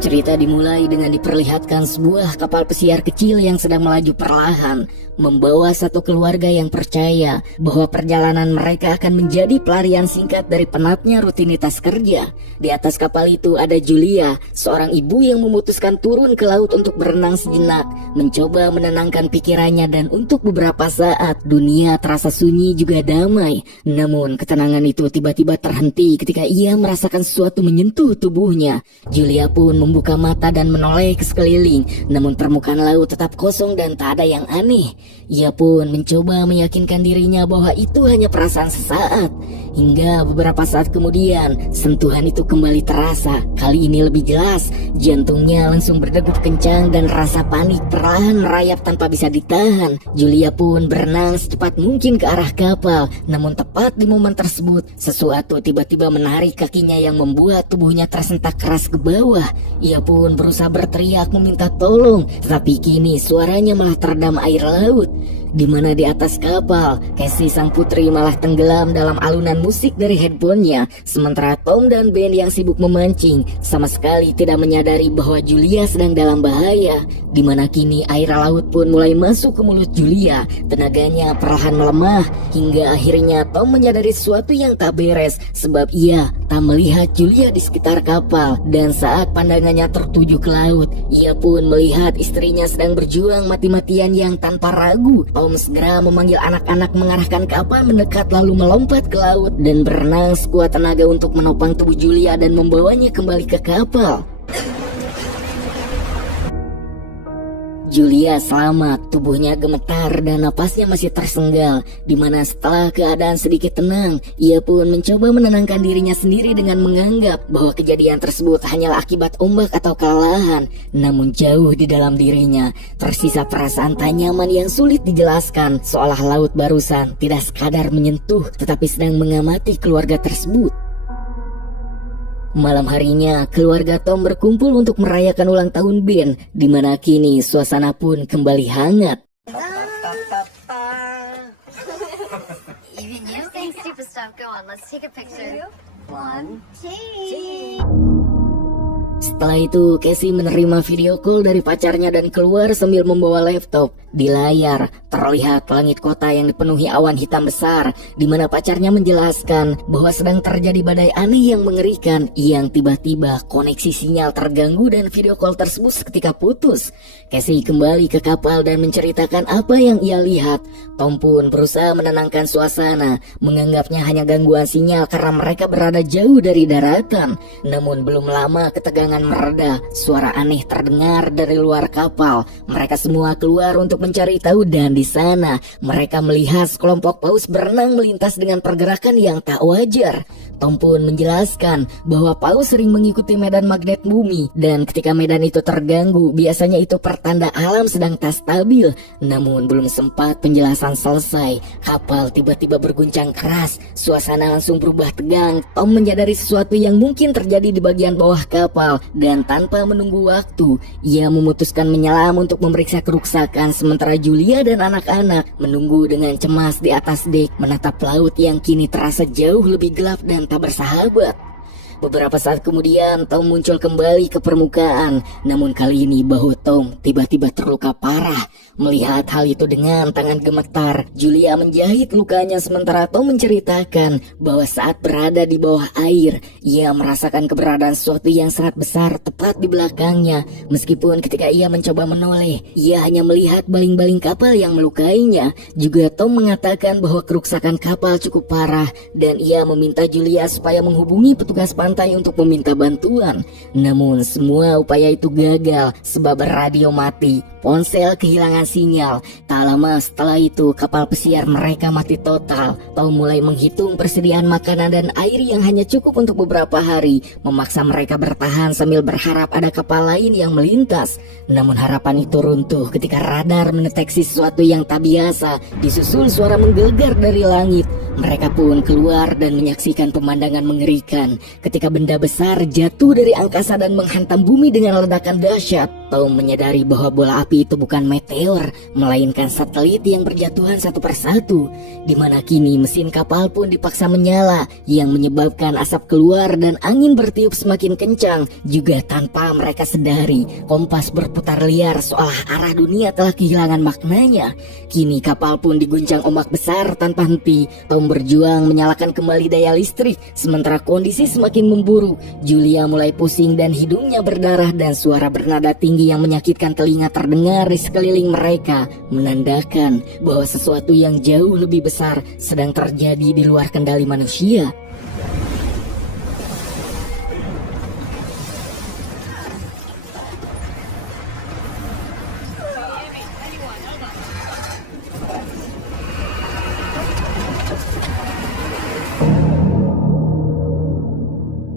Cerita dimulai dengan diperlihatkan sebuah kapal pesiar kecil yang sedang melaju perlahan, membawa satu keluarga yang percaya bahwa perjalanan mereka akan menjadi pelarian singkat dari penatnya rutinitas kerja. Di atas kapal itu ada Julia, seorang ibu yang memutuskan turun ke laut untuk berenang sejenak, mencoba menenangkan pikirannya, dan untuk beberapa saat dunia terasa sunyi juga damai. Namun ketenangan itu tiba-tiba terhenti ketika ia merasakan sesuatu menyentuh tubuhnya. Julia pun membuka mata dan menoleh ke sekeliling, namun permukaan laut tetap kosong dan tak ada yang aneh. Ia pun mencoba meyakinkan dirinya bahwa itu hanya perasaan sesaat. Hingga beberapa saat kemudian, sentuhan itu kembali terasa. Kali ini lebih jelas, jantungnya langsung berdegup kencang dan rasa panik perlahan merayap tanpa bisa ditahan. Julia pun berenang secepat mungkin ke arah kapal, namun tepat di momen tersebut, sesuatu tiba-tiba menarik kakinya yang membuat tubuhnya tersentak keras ke bawah. Ia pun berusaha berteriak meminta tolong, tetapi kini suaranya malah terendam air laut. Di mana di atas kapal, Casey sang putri malah tenggelam dalam alunan musik dari headphone-nya, sementara Tom dan Ben yang sibuk memancing sama sekali tidak menyadari bahwa Julia sedang dalam bahaya. Di mana kini air laut pun mulai masuk ke mulut Julia, tenaganya perlahan melemah, hingga akhirnya Tom menyadari sesuatu yang tak beres, sebab ia tak melihat Julia di sekitar kapal. Dan saat pandangannya tertuju ke laut, ia pun melihat istrinya sedang berjuang mati-matian yang tanpa ragu. Tom segera memanggil anak-anak, mengarahkan kapal mendekat lalu melompat ke laut dan berenang sekuat tenaga untuk menopang tubuh Julia dan membawanya kembali ke kapal. Julia selamat, tubuhnya gemetar dan napasnya masih tersenggal. Di mana setelah keadaan sedikit tenang, ia pun mencoba menenangkan dirinya sendiri dengan menganggap bahwa kejadian tersebut hanyalah akibat ombak atau kelelahan. Namun jauh di dalam dirinya tersisa perasaan tak nyaman yang sulit dijelaskan, seolah laut barusan tidak sekadar menyentuh tetapi sedang mengamati keluarga tersebut. Malam harinya, keluarga Tom berkumpul untuk merayakan ulang tahun Ben, di mana kini suasana pun kembali hangat. Even you think stupid stuff. Go on, let's take a picture. 1, 2. Setelah itu, Casey menerima video call dari pacarnya dan keluar sambil membawa laptop. Di layar, terlihat langit kota yang dipenuhi awan hitam besar, di mana pacarnya menjelaskan bahwa sedang terjadi badai aneh yang mengerikan, yang tiba-tiba koneksi sinyal terganggu dan video call tersebut seketika putus. Casey kembali ke kapal dan menceritakan apa yang ia lihat. Tom pun berusaha menenangkan suasana, menganggapnya hanya gangguan sinyal karena mereka berada jauh dari daratan. Namun belum lama ketegangan mereda, suara aneh terdengar dari luar kapal. Mereka semua keluar untuk mencari tahu, dan di sana mereka melihat sekelompok paus berenang melintas dengan pergerakan yang tak wajar. Tom pun menjelaskan bahwa paus sering mengikuti medan magnet bumi, dan ketika medan itu terganggu, biasanya itu pertanda alam sedang tak stabil. Namun belum sempat penjelasan selesai, kapal tiba-tiba berguncang keras, suasana langsung berubah tegang. Tom menyadari sesuatu yang mungkin terjadi di bagian bawah kapal, dan tanpa menunggu waktu, ia memutuskan menyelam untuk memeriksa kerusakan, sementara Julia dan anak-anak menunggu dengan cemas di atas dek, menatap laut yang kini terasa jauh lebih gelap dan tak bersahabat. Beberapa saat kemudian, Tom muncul kembali ke permukaan. Namun kali ini bahu Tom tiba-tiba terluka parah. Melihat hal itu dengan tangan gemetar, Julia menjahit lukanya, sementara Tom menceritakan bahwa saat berada di bawah air, ia merasakan keberadaan sesuatu yang sangat besar tepat di belakangnya. Meskipun ketika ia mencoba menoleh, ia hanya melihat baling-baling kapal yang melukainya. Juga Tom mengatakan bahwa kerusakan kapal cukup parah, dan ia meminta Julia supaya menghubungi petugas pantai untuk meminta bantuan. Namun semua upaya itu gagal sebab radio mati, ponsel kehilangan sinyal. Tak lama setelah itu, kapal pesiar mereka mati total. Tom mulai menghitung persediaan makanan dan air yang hanya cukup untuk beberapa hari, memaksa mereka bertahan sambil berharap ada kapal lain yang melintas. Namun harapan itu runtuh ketika radar mendeteksi sesuatu yang tak biasa, disusul suara menggelegar dari langit. Mereka pun keluar dan menyaksikan pemandangan mengerikan ketika ketika benda besar jatuh dari angkasa dan menghantam bumi dengan ledakan dahsyat, Tom menyadari bahwa bola api itu bukan meteor, melainkan satelit yang berjatuhan satu persatu, di mana kini mesin kapal pun dipaksa menyala, yang menyebabkan asap keluar dan angin bertiup semakin kencang. Juga tanpa mereka sadari, kompas berputar liar seolah arah dunia telah kehilangan maknanya. Kini kapal pun diguncang ombak besar tanpa henti. Tom berjuang menyalakan kembali daya listrik, sementara kondisi semakin memburuk. Julia mulai pusing dan hidungnya berdarah, dan suara bernada tinggi yang menyakitkan telinga terdengar di sekeliling mereka, menandakan bahwa sesuatu yang jauh lebih besar sedang terjadi di luar kendali manusia.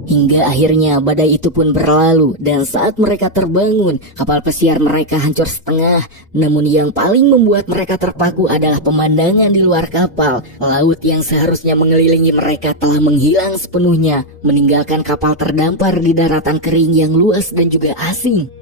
Hingga akhirnya badai itu pun berlalu, dan saat mereka terbangun, kapal pesiar mereka hancur setengah. Namun yang paling membuat mereka terpaku adalah pemandangan di luar kapal. Laut yang seharusnya mengelilingi mereka telah menghilang sepenuhnya, meninggalkan kapal terdampar di daratan kering yang luas dan juga asing.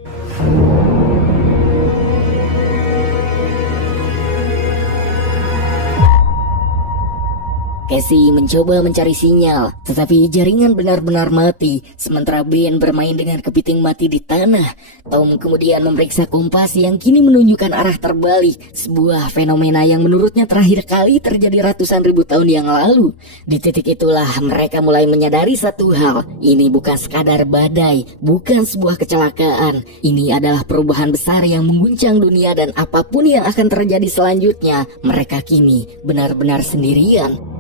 Casey mencoba mencari sinyal, tetapi jaringan benar-benar mati, sementara Ben bermain dengan kepiting mati di tanah. Tom kemudian memeriksa kompas yang kini menunjukkan arah terbalik, sebuah fenomena yang menurutnya terakhir kali terjadi ratusan ribu tahun yang lalu. Di titik itulah mereka mulai menyadari satu hal, ini bukan sekadar badai, bukan sebuah kecelakaan. Ini adalah perubahan besar yang mengguncang dunia, dan apapun yang akan terjadi selanjutnya, mereka kini benar-benar sendirian.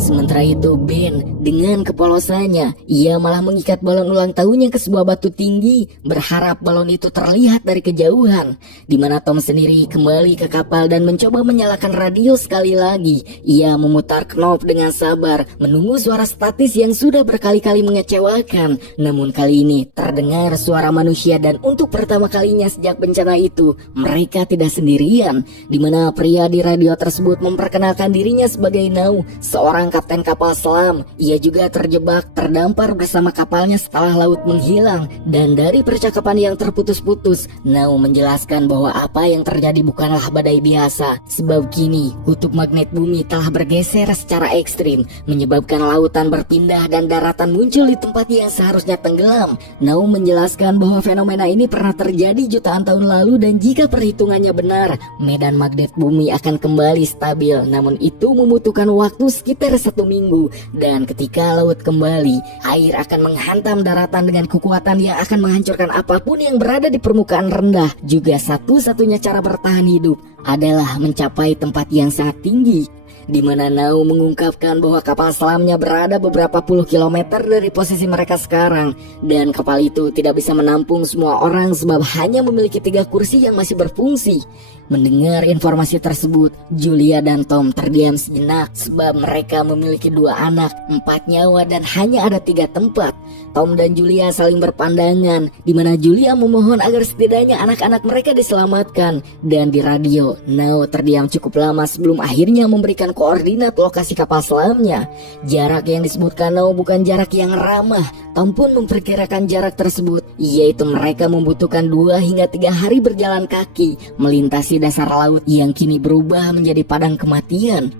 Sementara itu Ben dengan kepolosannya, ia malah mengikat balon ulang tahunnya ke sebuah batu tinggi, berharap balon itu terlihat dari kejauhan. Di mana Tom sendiri kembali ke kapal dan mencoba menyalakan radio sekali lagi. Ia memutar knop dengan sabar, menunggu suara statis yang sudah berkali-kali mengecewakan. Namun kali ini terdengar suara manusia, dan untuk pertama kalinya sejak bencana itu, mereka tidak sendirian. Di mana pria di radio tersebut memperkenalkan dirinya sebagai Nau, seorang kapten kapal selam. Ia juga terjebak terdampar bersama kapalnya setelah laut menghilang. Dan dari percakapan yang terputus-putus, Nau menjelaskan bahwa apa yang terjadi bukanlah badai biasa, sebab kini kutub magnet bumi telah bergeser secara ekstrim, menyebabkan lautan berpindah dan daratan muncul di tempat yang seharusnya tenggelam. Nau menjelaskan bahwa fenomena ini pernah terjadi jutaan tahun lalu, dan jika perhitungannya benar, medan magnet bumi akan kembali stabil. Namun itu membutuhkan waktu sekitar 1 minggu, dan ketika laut kembali, air akan menghantam daratan dengan kekuatan yang akan menghancurkan apapun yang berada di permukaan rendah. Juga satu-satunya cara bertahan hidup adalah mencapai tempat yang sangat tinggi. Di mana Nau mengungkapkan bahwa kapal selamnya berada beberapa puluh kilometer dari posisi mereka sekarang, dan kapal itu tidak bisa menampung semua orang sebab hanya memiliki 3 kursi yang masih berfungsi. Mendengar informasi tersebut, Julia dan Tom terdiam sejenak sebab mereka memiliki 2 anak, 4 nyawa, dan hanya ada 3 tempat. Tom dan Julia saling berpandangan, di mana Julia memohon agar setidaknya anak-anak mereka diselamatkan. Dan di radio, Nau terdiam cukup lama sebelum akhirnya memberikan koordinat lokasi kapal selamnya. Jarak yang disebutkan Nau bukan jarak yang ramah. Tom pun memperkirakan jarak tersebut, yaitu mereka membutuhkan 2 hingga 3 hari berjalan kaki melintasi dasar laut yang kini berubah menjadi padang kematian.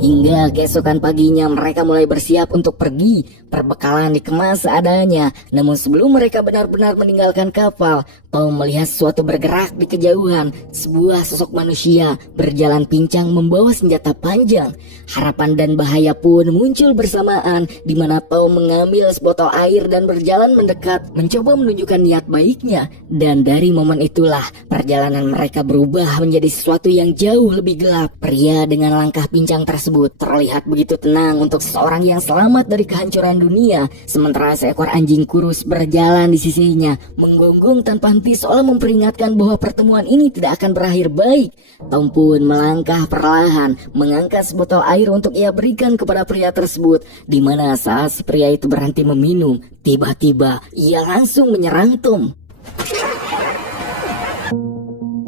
Hingga keesokan paginya mereka mulai bersiap untuk pergi. Perbekalan dikemas seadanya. Namun sebelum mereka benar-benar meninggalkan kapal, Tom melihat sesuatu bergerak di kejauhan. Sebuah sosok manusia berjalan pincang membawa senjata panjang. Harapan dan bahaya pun muncul bersamaan, di mana Tom mengambil sebotol air dan berjalan mendekat, mencoba menunjukkan niat baiknya. Dan dari momen itulah perjalanan mereka berubah menjadi sesuatu yang jauh lebih gelap. Pria dengan langkah pincang tersebut terlihat begitu tenang untuk seseorang yang selamat dari kehancuran dunia, sementara seekor anjing kurus berjalan di sisinya, menggonggong tanpa henti seolah memperingatkan bahwa pertemuan ini tidak akan berakhir baik. Tom pun melangkah perlahan, mengangkat sebotol air untuk ia berikan kepada pria tersebut, di mana saat si pria itu berhenti meminum, tiba-tiba ia langsung menyerang Tom.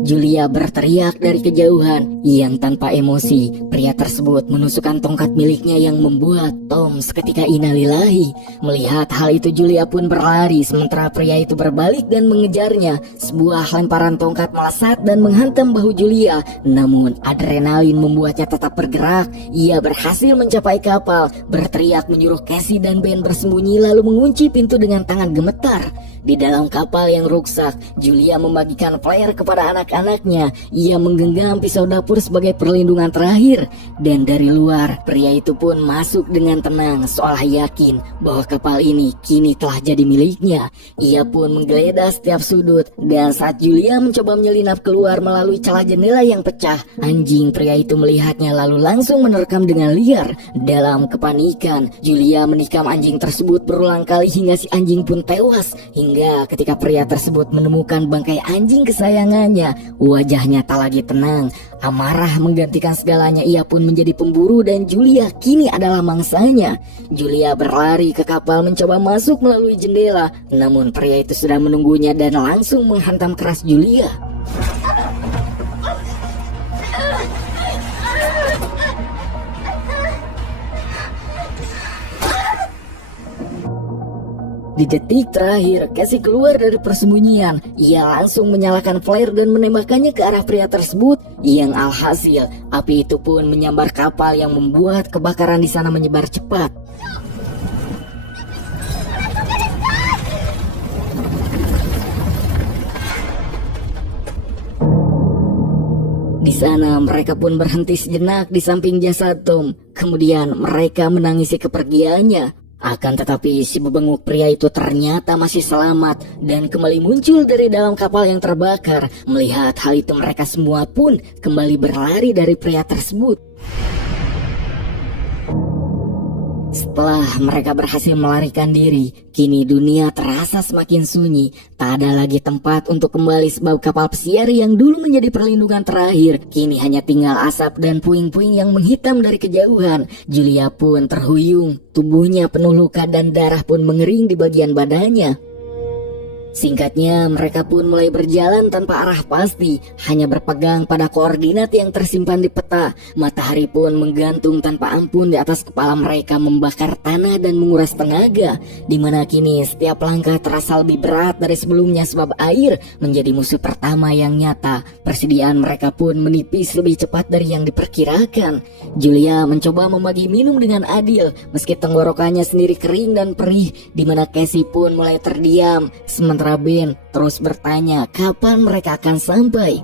Julia berteriak dari kejauhan. Yang tanpa emosi, pria tersebut menusukkan tongkat miliknya yang membuat Tom seketika innalillahi. Melihat hal itu, Julia pun berlari sementara pria itu berbalik dan mengejarnya. Sebuah lemparan tongkat melesat dan menghantam bahu Julia. Namun adrenalin membuatnya tetap bergerak. Ia berhasil mencapai kapal, berteriak menyuruh Casey dan Ben bersembunyi lalu mengunci pintu dengan tangan gemetar. Di dalam kapal yang rusak, Julia membagikan flare kepada anak-anaknya. Ia menggenggam pisau dapur sebagai perlindungan terakhir. Dan dari luar, pria itu pun masuk dengan tenang seolah yakin bahwa kapal ini kini telah jadi miliknya. Ia pun menggeledah setiap sudut. Dan saat Julia mencoba menyelinap keluar melalui celah jendela yang pecah, anjing pria itu melihatnya lalu langsung menerkam dengan liar. Dalam kepanikan, Julia menikam anjing tersebut berulang kali hingga si anjing pun tewas. Hingga ketika pria tersebut menemukan bangkai anjing kesayangannya, wajahnya tak lagi tenang. Amarah menggantikan segalanya, ia pun menjadi pemburu dan Julia kini adalah mangsanya. Julia berlari ke kapal mencoba masuk melalui jendela, namun pria itu sudah menunggunya dan langsung menghantam keras Julia. Di detik terakhir, Casey keluar dari persembunyian. Ia langsung menyalakan flare dan menembakkannya ke arah pria tersebut. Yang alhasil, api itu pun menyambar kapal yang membuat kebakaran di sana menyebar cepat. Di sana mereka pun berhenti sejenak di samping jasad Tom. Kemudian mereka menangisi kepergiannya. Akan tetapi si bebenguk pria itu ternyata masih selamat dan kembali muncul dari dalam kapal yang terbakar. Melihat hal itu mereka semua pun kembali berlari dari pria tersebut. Setelah mereka berhasil melarikan diri, kini dunia terasa semakin sunyi. Tak ada lagi tempat untuk kembali sebab kapal pesiar yang dulu menjadi perlindungan terakhir kini hanya tinggal asap dan puing-puing yang menghitam dari kejauhan. Julia pun terhuyung, tubuhnya penuh luka dan darah pun mengering di bagian badannya. Singkatnya, mereka pun mulai berjalan tanpa arah pasti, hanya berpegang pada koordinat yang tersimpan di peta. Matahari pun menggantung tanpa ampun di atas kepala mereka, membakar tanah dan menguras tenaga, di mana kini setiap langkah terasa lebih berat dari sebelumnya sebab air menjadi musuh pertama yang nyata. Persediaan mereka pun menipis lebih cepat dari yang diperkirakan. Julia mencoba membagi minum dengan adil, meski tenggorokannya sendiri kering dan perih, di mana Casey pun mulai terdiam. Sementara Ben terus bertanya kapan mereka akan sampai.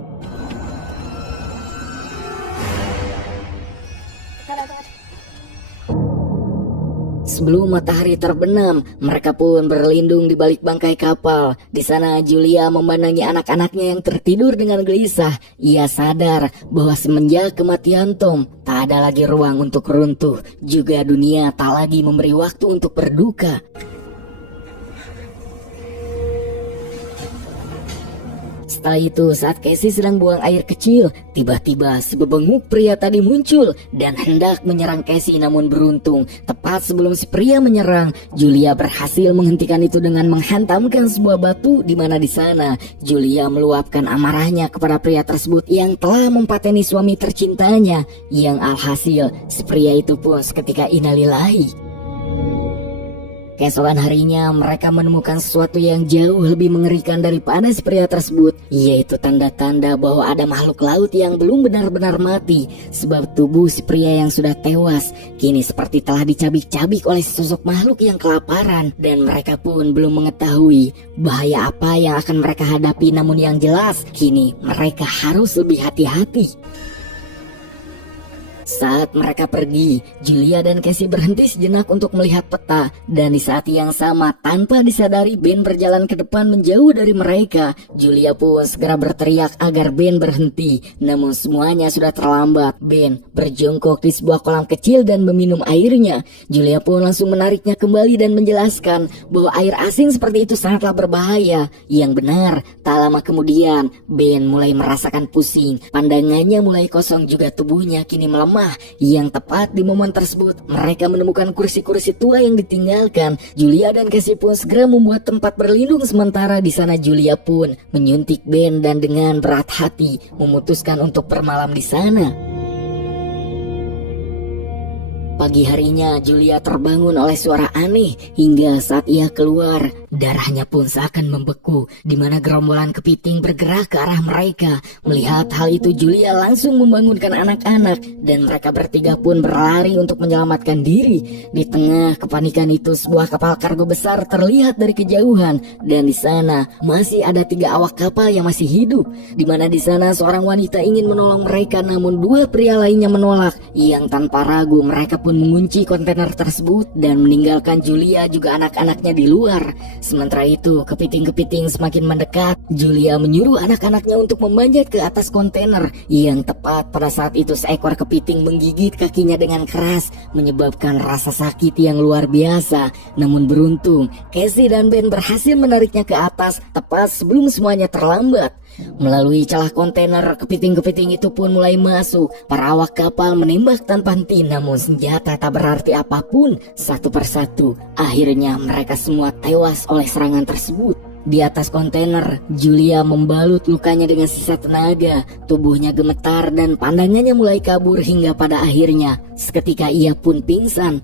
Sebelum matahari terbenam, mereka pun berlindung di balik bangkai kapal. Di sana Julia memandangi anak-anaknya yang tertidur dengan gelisah. Ia sadar bahwa semenjak kematian Tom, tak ada lagi ruang untuk runtuh. Juga dunia tak lagi memberi waktu untuk berduka. Setelah itu, saat Casey sedang buang air kecil, tiba-tiba sebebenguk pria tadi muncul dan hendak menyerang Casey, namun beruntung tepat sebelum si pria menyerang, Julia berhasil menghentikan itu dengan menghantamkan sebuah batu, di mana di sana Julia meluapkan amarahnya kepada pria tersebut yang telah mempateni suami tercintanya. Yang alhasil, si pria itu pun seketika innalillahi. Keesokan harinya mereka menemukan sesuatu yang jauh lebih mengerikan daripada si pria tersebut, yaitu tanda-tanda bahwa ada makhluk laut yang belum benar-benar mati, sebab tubuh si pria yang sudah tewas kini seperti telah dicabik-cabik oleh sosok makhluk yang kelaparan, dan mereka pun belum mengetahui bahaya apa yang akan mereka hadapi. Namun yang jelas kini mereka harus lebih hati-hati. Saat mereka pergi, Julia dan Casey berhenti sejenak untuk melihat peta, dan di saat yang sama tanpa disadari Ben berjalan ke depan menjauh dari mereka. Julia pun segera berteriak agar Ben berhenti, namun semuanya sudah terlambat. Ben berjongkok di sebuah kolam kecil dan meminum airnya. Julia pun langsung menariknya kembali dan menjelaskan bahwa air asin seperti itu sangatlah berbahaya. Yang benar, tak lama kemudian Ben mulai merasakan pusing, pandangannya mulai kosong, juga tubuhnya kini melemah ramah. Yang tepat di momen tersebut, mereka menemukan kursi-kursi tua yang ditinggalkan. Julia dan Casey pun segera membuat tempat berlindung sementara. Di sana Julia pun menyuntik Ben dan dengan berat hati memutuskan untuk bermalam di sana. Pagi harinya Julia terbangun oleh suara aneh. Hingga saat ia keluar, darahnya pun seakan membeku, di mana gerombolan kepiting bergerak ke arah mereka. Melihat hal itu, Julia langsung membangunkan anak-anak dan mereka bertiga pun berlari untuk menyelamatkan diri. Di tengah kepanikan itu, sebuah kapal kargo besar terlihat dari kejauhan dan di sana masih ada 3 awak kapal yang masih hidup. Di mana di sana seorang wanita ingin menolong mereka, namun 2 pria lainnya menolak. Yang tanpa ragu mereka pun mengunci kontainer tersebut dan meninggalkan Julia juga anak-anaknya di luar. Sementara itu, kepiting-kepiting semakin mendekat. Julia menyuruh anak-anaknya untuk memanjat ke atas kontainer. Yang tepat pada saat itu seekor kepiting menggigit kakinya dengan keras, menyebabkan rasa sakit yang luar biasa. Namun beruntung, Casey dan Ben berhasil menariknya ke atas tepat sebelum semuanya terlambat. Melalui celah kontainer, kepiting-kepiting itu pun mulai masuk. Para awak kapal menembak tanpa henti, namun senjata tak berarti apapun. Satu persatu, akhirnya mereka semua tewas oleh serangan tersebut. Di atas kontainer, Julia membalut lukanya dengan sisa tenaga. Tubuhnya gemetar dan pandangannya mulai kabur hingga pada akhirnya seketika ia pun pingsan.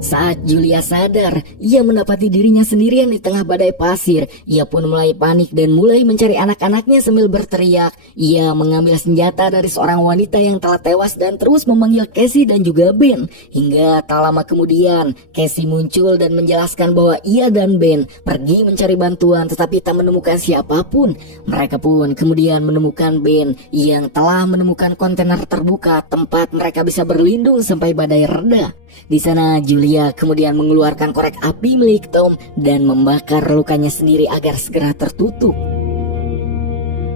Saat Julia sadar, ia mendapati dirinya sendirian di tengah badai pasir. Ia pun mulai panik dan mulai mencari anak-anaknya sambil berteriak. Ia mengambil senjata dari seorang wanita yang telah tewas dan terus memanggil Casey dan juga Ben. Hingga tak lama kemudian, Casey muncul dan menjelaskan bahwa ia dan Ben pergi mencari bantuan tetapi tak menemukan siapapun. Mereka pun kemudian menemukan Ben yang telah menemukan kontainer terbuka tempat mereka bisa berlindung sampai badai reda. Di sana Julia kemudian mengeluarkan korek api milik Tom dan membakar lukanya sendiri agar segera tertutup.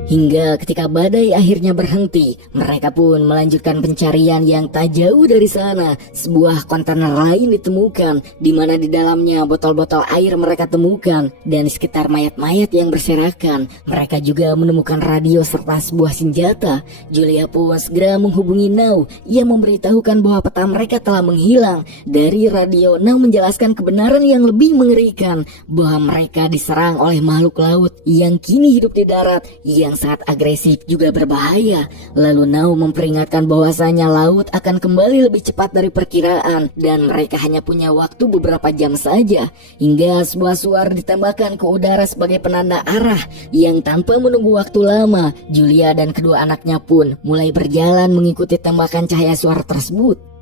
Hingga ketika badai akhirnya berhenti, mereka pun melanjutkan pencarian. Yang tak jauh dari sana, sebuah kontainer lain ditemukan, di mana di dalamnya botol-botol air mereka temukan. Dan di sekitar mayat-mayat yang berserakan, mereka juga menemukan radio serta sebuah senjata. Julia pun segera menghubungi Now. Ia memberitahukan bahwa peta mereka telah menghilang. Dari radio, Now menjelaskan kebenaran yang lebih mengerikan, bahwa mereka diserang oleh makhluk laut yang kini hidup di darat, yang sangat agresif juga berbahaya. Lalu Now memperingatkan bahwasanya laut akan kembali lebih cepat dari perkiraan dan mereka hanya punya waktu beberapa jam saja. Hingga sebuah suar ditembakkan ke udara sebagai penanda arah. Yang tanpa menunggu waktu lama, Julia dan kedua anaknya pun mulai berjalan mengikuti tembakan cahaya suar tersebut.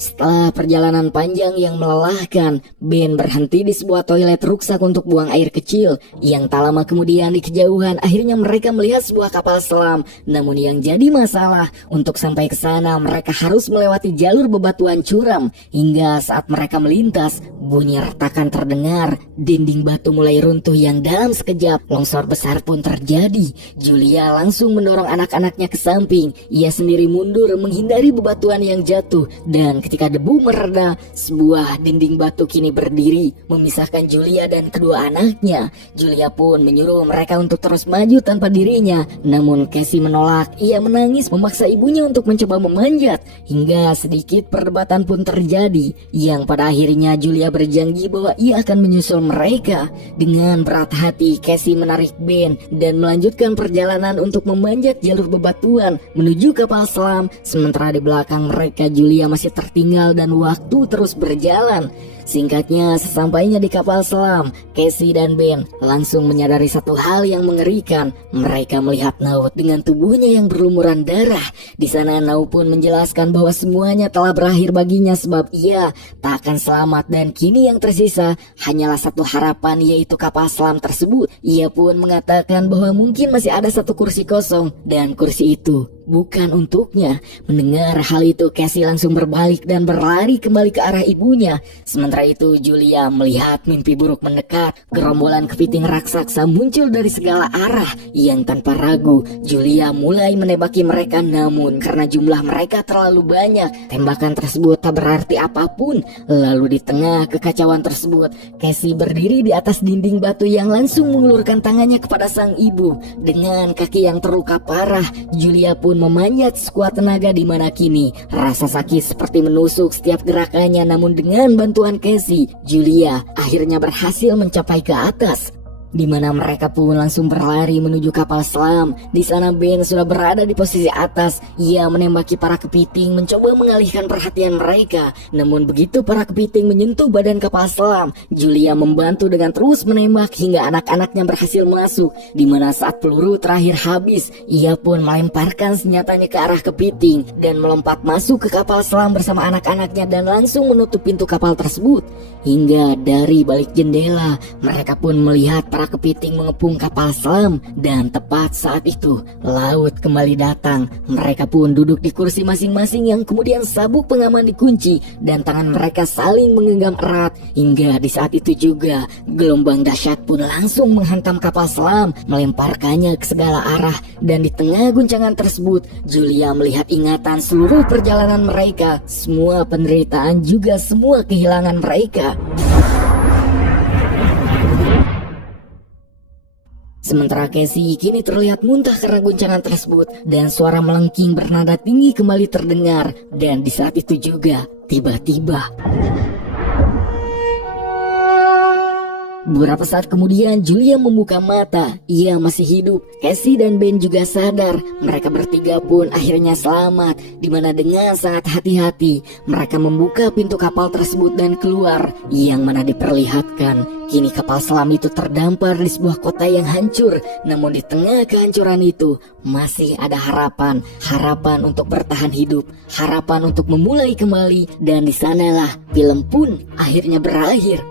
Setelah perjalanan panjang yang melelahkan, Ben berhenti di sebuah toilet ruksak untuk buang air kecil. Yang tak lama kemudian di kejauhan akhirnya mereka melihat sebuah kapal selam. Namun yang jadi masalah, untuk sampai ke sana mereka harus melewati jalur bebatuan curam. Hingga saat mereka melintas, bunyi retakan terdengar. Dinding batu mulai runtuh yang dalam sekejap longsor besar pun terjadi. Julia langsung mendorong anak-anaknya ke samping. Ia sendiri mundur menghindari bebatuan yang jatuh dan ketika debu mereda, sebuah dinding batu kini berdiri memisahkan Julia dan kedua anaknya. Julia pun menyuruh mereka untuk terus maju tanpa dirinya, namun Casey menolak. Ia menangis memaksa ibunya untuk mencoba memanjat. Hingga sedikit perdebatan pun terjadi, yang pada akhirnya Julia berjanji bahwa ia akan menyusul mereka. Dengan berat hati, Casey menarik Ben dan melanjutkan perjalanan untuk memanjat jalur bebatuan menuju kapal selam. Sementara di belakang mereka Julia masih tertinggal dan waktu terus berjalan. Singkatnya, sesampainya di kapal selam, Casey dan Ben langsung menyadari satu hal yang mengerikan. Mereka melihat Now dengan tubuhnya yang berlumuran darah. Di sana Now pun menjelaskan bahwa semuanya telah berakhir baginya sebab ia tak akan selamat dan kini yang tersisa hanyalah satu harapan, yaitu kapal selam tersebut. Ia pun mengatakan bahwa mungkin masih ada satu kursi kosong dan kursi itu bukan untuknya. Mendengar hal itu, Casey langsung berbalik dan berlari kembali ke arah ibunya. Sementara itu Julia melihat mimpi buruk mendekat. Gerombolan kepiting raksasa muncul dari segala arah. Yang tanpa ragu Julia mulai menembaki mereka, namun karena jumlah mereka terlalu banyak, tembakan tersebut tak berarti apapun. Lalu di tengah kekacauan tersebut, Casey berdiri di atas dinding batu yang langsung mengulurkan tangannya kepada sang ibu. Dengan kaki yang terluka parah, Julia pun memanjat sekuat tenaga, di mana kini rasa sakit seperti menusuk setiap gerakannya. Namun dengan bantuan Casey, Julia akhirnya berhasil mencapai ke atas, di mana mereka pun langsung berlari menuju kapal selam. Di sana Ben sudah berada di posisi atas. Ia menembaki para kepiting, mencoba mengalihkan perhatian mereka. Namun begitu para kepiting menyentuh badan kapal selam, Julia membantu dengan terus menembak hingga anak-anaknya berhasil masuk. Di mana saat peluru terakhir habis, ia pun melemparkan senjatanya ke arah kepiting dan melompat masuk ke kapal selam bersama anak-anaknya dan langsung menutup pintu kapal tersebut. Hingga dari balik jendela, mereka pun melihat para kepiting mengepung kapal selam. Dan tepat saat itu laut kembali datang. Mereka pun duduk di kursi masing-masing yang kemudian sabuk pengaman dikunci dan tangan mereka saling menggenggam erat. Hingga di saat itu juga gelombang dahsyat pun langsung menghantam kapal selam, melemparkannya ke segala arah. Dan di tengah guncangan tersebut, Julia melihat ingatan seluruh perjalanan mereka, semua penderitaan juga semua kehilangan mereka. Sementara Casey kini terlihat muntah karena guncangan tersebut dan suara melengking bernada tinggi kembali terdengar. Dan di saat itu juga tiba-tiba beberapa saat kemudian Julia membuka mata. Ia masih hidup. Casey dan Ben juga sadar. Mereka bertiga pun akhirnya selamat, di mana dengan sangat hati-hati mereka membuka pintu kapal tersebut dan keluar. Yang mana diperlihatkan kini kapal selam itu terdampar di sebuah kota yang hancur. Namun di tengah kehancuran itu masih ada harapan. Harapan untuk bertahan hidup, harapan untuk memulai kembali. Dan di sanalah film pun akhirnya berakhir.